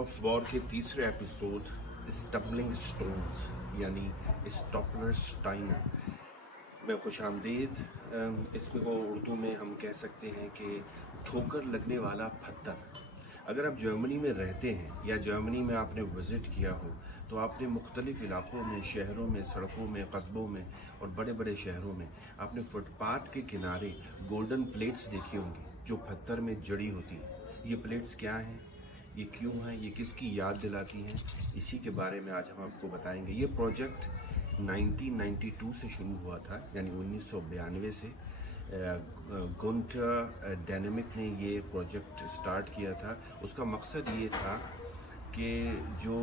Of war के तीसरे episode stumbling stones यानी स्टॉपलरस्टाइन में खुशामदीद। इसमें को उर्दू में हम कह सकते हैं कि ठोकर लगने वाला पत्थर। अगर आप जर्मनी में रहते हैं या जर्मनी में आपने विज़िट किया हो तो आपने मुख्तलिफ़ इलाक़ों में, शहरों में, सड़कों में, कस्बों में और बड़े बड़े शहरों में आपने फुटपाथ के किनारे गोल्डन प्लेट्स देखी होंगी जो पत्थर में जड़ी होती हैं। ये प्लेट्स क्या हैं, ये क्यों हैं, ये किसकी याद दिलाती हैं, इसी के बारे में आज हम आपको बताएंगे। ये प्रोजेक्ट 1992 से शुरू हुआ था, यानी 1992 से गुंटर डायनेमिक ने ये प्रोजेक्ट स्टार्ट किया था। उसका मकसद ये था कि जो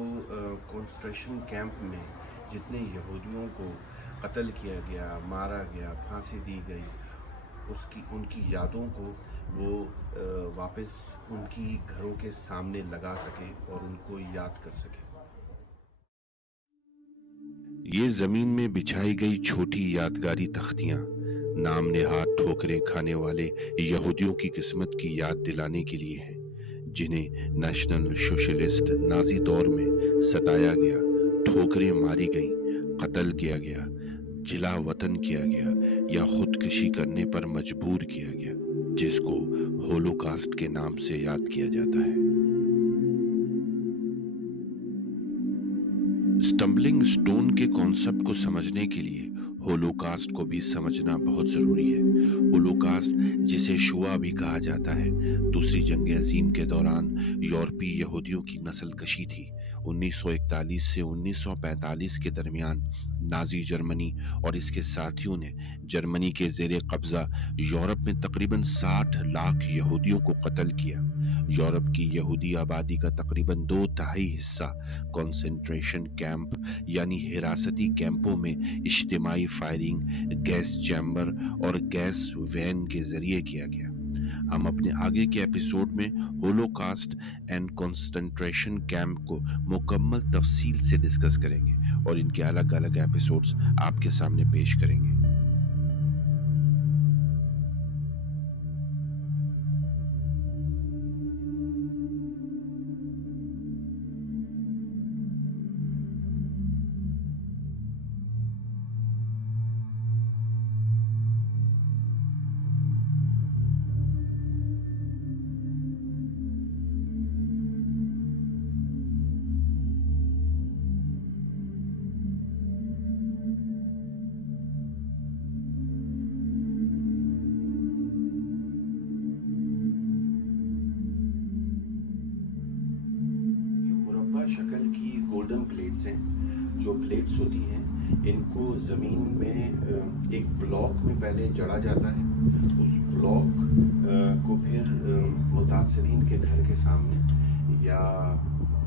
कंसंट्रेशन कैंप में जितने यहूदियों को कत्ल किया गया, मारा गया, फांसी दी गई, उनकी यादों को वो वापस उनकी घरों के सामने लगा सके और उनको याद कर सके। ये जमीन में बिछाई गई छोटी यादगारी तख्तियां नाम नेहाद ठोकरें खाने वाले यहूदियों की किस्मत की याद दिलाने के लिए हैं, जिन्हें नेशनल सोशलिस्ट नाजी दौर में सताया गया, ठोकरें मारी गईं, कत्ल किया गया, जिला वतन किया गया या खुदकुशी करने पर मजबूर किया गया, जिसको होलोकास्ट के नाम से याद किया जाता है। स्टम्बलिंग स्टोन के कॉन्सेप्ट को समझने के लिए होलोकास्ट को भी समझना बहुत जरूरी है। होलोकास्ट, जिसे शुआ भी कहा जाता है, दूसरी जंग अजीम के दौरान यूरोपीय यहूदियों की नस्लकशी थी। 1941 से 1945 के दरमियान नाजी जर्मनी और इसके साथियों ने जर्मनी के ज़ेरे कब्जा यूरोप में तकरीबन 60 लाख यहूदियों को कत्ल किया। यूरोप की यहूदी आबादी का तकरीबन 2/3 हिस्सा कंसंट्रेशन कैंप यानी हिरासती कैंपों में इज्तिमाई फायरिंग, गैस चैम्बर और गैस वैन के जरिए किया गया। हम अपने आगे के एपिसोड में होलोकास्ट एंड कंसंट्रेशन कैंप को मुकम्मल तफसील से डिस्कस करेंगे और इनके अलग अलग एपिसोड्स आपके सामने पेश करेंगे। शक्ल की गोल्डन प्लेट्स हैं। जो प्लेट्स होती हैं इनको ज़मीन में एक ब्लॉक में पहले जड़ा जाता है। उस ब्लॉक को फिर मुतासरीन के घर के सामने या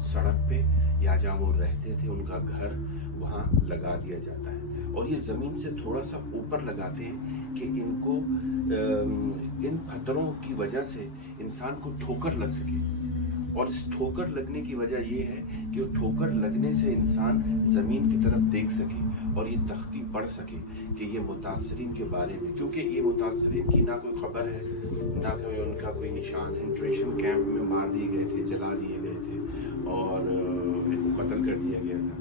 सड़क पे या जहाँ वो रहते थे उनका घर, वहाँ लगा दिया जाता है। और ये ज़मीन से थोड़ा सा ऊपर लगाते हैं कि इनको इन पत्थरों की वजह से इंसान को ठोकर लग सके। और इस ठोकर लगने की वजह यह है कि ठोकर लगने से इंसान ज़मीन की तरफ देख सके और ये तख्ती पढ़ सके कि ये मुतासरीन के बारे में, क्योंकि ये मुतासरीन की ना कोई खबर है, ना कोई उनका कोई निशान। कंसंट्रेशन कैंप में मार दिए गए थे, जला दिए गए थे और इनको कत्ल कर दिया गया था,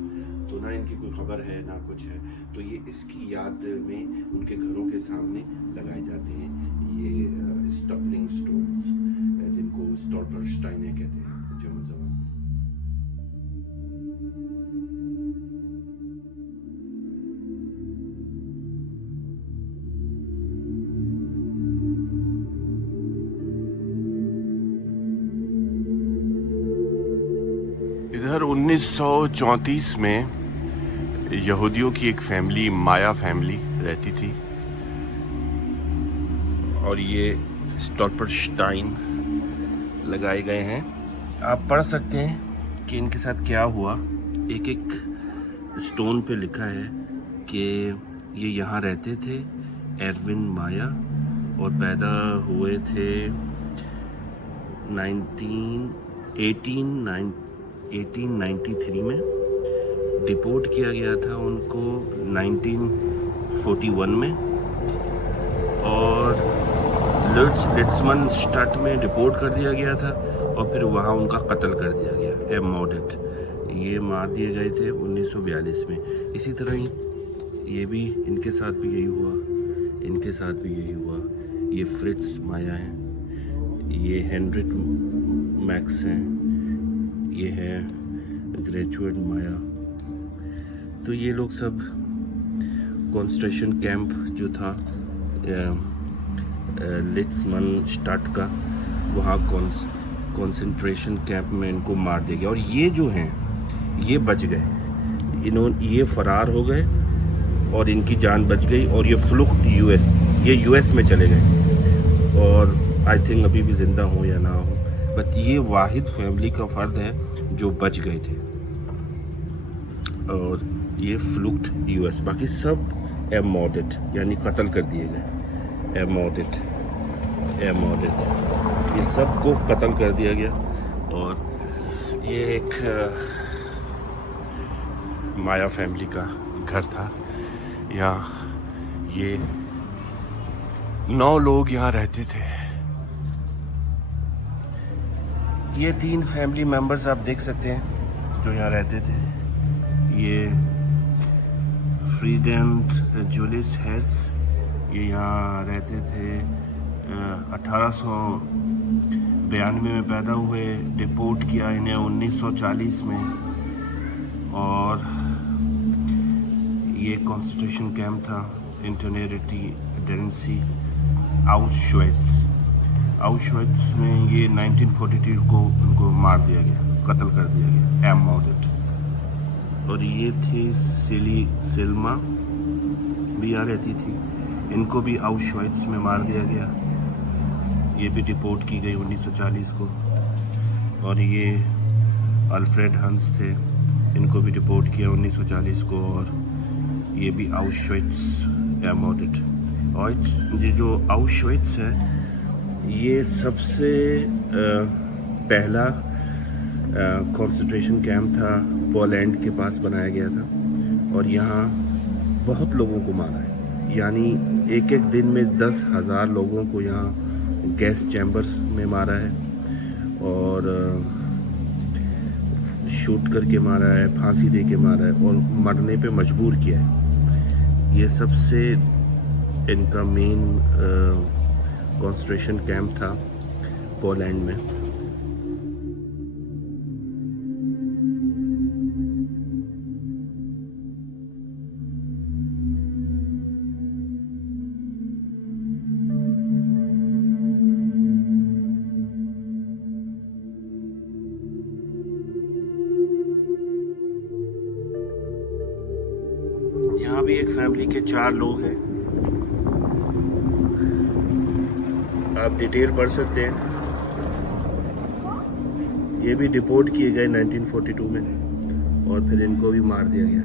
तो ना इनकी कोई खबर है ना कुछ है। तो ये इसकी याद में उनके घरों के सामने लगाए जाते हैं ये स्टम्बलिंग स्टोन्स, जिनको स्टॉपलरस्टाइन कहते हैं जर्मन ज़बान। इधर 1934 में यहूदियों की एक फैमिली, माया फैमिली रहती थी और ये स्टॉपलरस्टाइन लगाए गए हैं। आप पढ़ सकते हैं कि इनके साथ क्या हुआ। एक एक स्टोन पे लिखा है कि ये यहाँ रहते थे, एरविन माया, और पैदा हुए थे 1893 में। डिपोर्ट किया गया था उनको 1941 में और लिट्जमन स्टार्ट में डिपोर्ट कर दिया गया था और फिर वहाँ उनका कत्ल कर दिया गया। एमोडेट ये मार दिए गए थे 1942 में। इसी तरह ही ये भी, इनके साथ भी यही हुआ, इनके साथ भी यही हुआ। ये फ्रिट्स माया हैं, ये हेनरिक मैक्स हैं, ये है ग्रेजुएट माया। तो ये लोग सब कॉन्सेंट्रेशन कैंप जो था लिट्समन स्टार्ट का, वहाँ कॉन्सेंट्रेशन कैंप में इनको मार दिया गया। और ये जो हैं ये बच गए, ये फरार हो गए और इनकी जान बच गई। और ये फ्लुक्ट यूएस में चले गए और आई थिंक अभी भी ज़िंदा हो या ना हो, बट ये वाहिद फैमिली का फ़र्द है जो बच गए थे। और ये फ्लुक्ट यूएस, बाकी सब एमोडेट यानी कत्ल कर दिए गए। एमोडेट ये सब को कत्ल कर दिया गया। और ये एक माया फैमिली का घर था। यहाँ ये 9 लोग यहाँ रहते थे। ये 3 फैमिली मेंबर्स आप देख सकते हैं जो यहाँ रहते थे। ये फ्रीडेंट जूलिस हेस, ये यहाँ रहते थे। 1892 में पैदा हुए, डिपोर्ट किया इन्हें 1940 में। और ये कॉन्सेंट्रेशन कैंप था इंटरनेरिटी डेंसी आउशविट्स में। ये 1942 को उनको मार दिया गया, कत्ल कर दिया गया, एमोडेट। और ये थी सिल्मा भी यहाँ रहती थी, इनको भी आउशविट्स में मार दिया गया। ये भी डिपोर्ट की गई 1940 को। और ये अल्फ्रेड हंस थे, इनको भी डिपोर्ट किया 1940 को। और ये भी आउशविट्स एमोडेट। और ये जो आउशविट्स है ये सबसे पहला कंसंट्रेशन कैंप था, पोलैंड के पास बनाया गया था। और यहाँ बहुत लोगों को मारा है, यानी एक एक दिन में 10,000 लोगों को यहाँ गैस चैम्बर्स में मारा है और शूट करके मारा है, फांसी दे के मारा है और मरने पे मजबूर किया है। ये सबसे इनका मेन कॉन्सेंट्रेशन कैंप था पोलैंड में। यहाँ भी एक फैमिली के 4 लोग हैं, आप डिटेल पढ़ सकते हैं। ये भी डिपोर्ट किए गए 1942 में और फिर इनको भी मार दिया गया।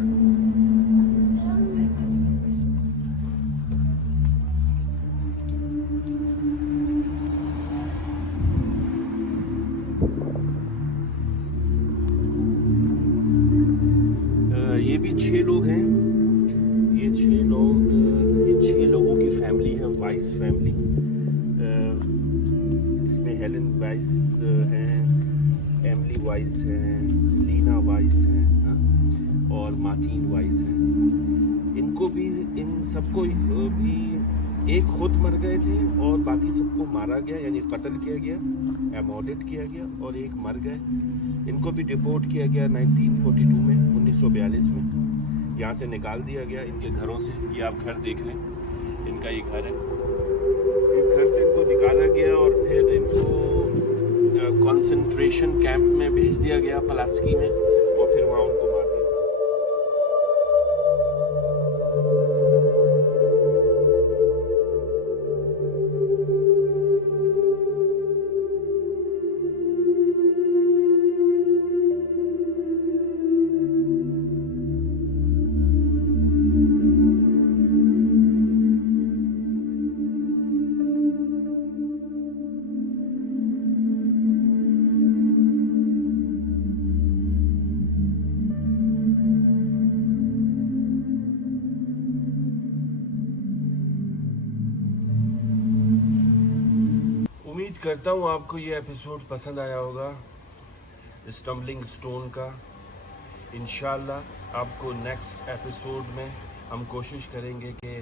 ये भी 6 लोग हैं, ये 6 लोगों की फैमिली है, वाइस फैमिली। इसमें हेलन वाइस हैं, एमिली वाइस हैं, लीना वाइस हैं, हाँ? और मार्टिन वाइस हैं। इनको भी, इन सबको भी एक खुद मर गए थे और बाकी सबको मारा गया, यानी कत्ल किया गया, एमोडेट किया गया। और एक मर गए, इनको भी डिपोर्ट किया गया 1942 में, 1942 में। यहाँ से निकाल दिया गया इनके घरों से। ये आप घर देख लें, इनका ये घर है। इस घर से इनको निकाला गया और फिर इनको कॉन्सेंट्रेशन कैंप में भेज दिया गया, पलास्की में, और फिर वहाँ उनको मार दिया। करता हूँ आपको ये एपिसोड पसंद आया होगा स्टम्बलिंग स्टोन का। इंशाल्लाह आपको नेक्स्ट एपिसोड में हम कोशिश करेंगे कि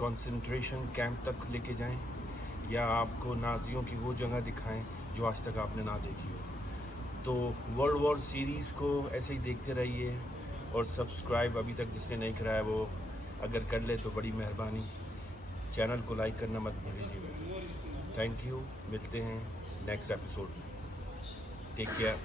कंसंट्रेशन कैंप तक लेके जाएं या आपको नाजियों की वो जगह दिखाएं जो आज तक आपने ना देखी हो। तो वर्ल्ड वॉर सीरीज़ को ऐसे ही देखते रहिए और सब्सक्राइब अभी तक जिसने नहीं कराया वो अगर कर ले तो बड़ी मेहरबानी। चैनल को लाइक करना मत भूलिएगा। थैंक यू, मिलते हैं नेक्स्ट एपिसोड में। Take care.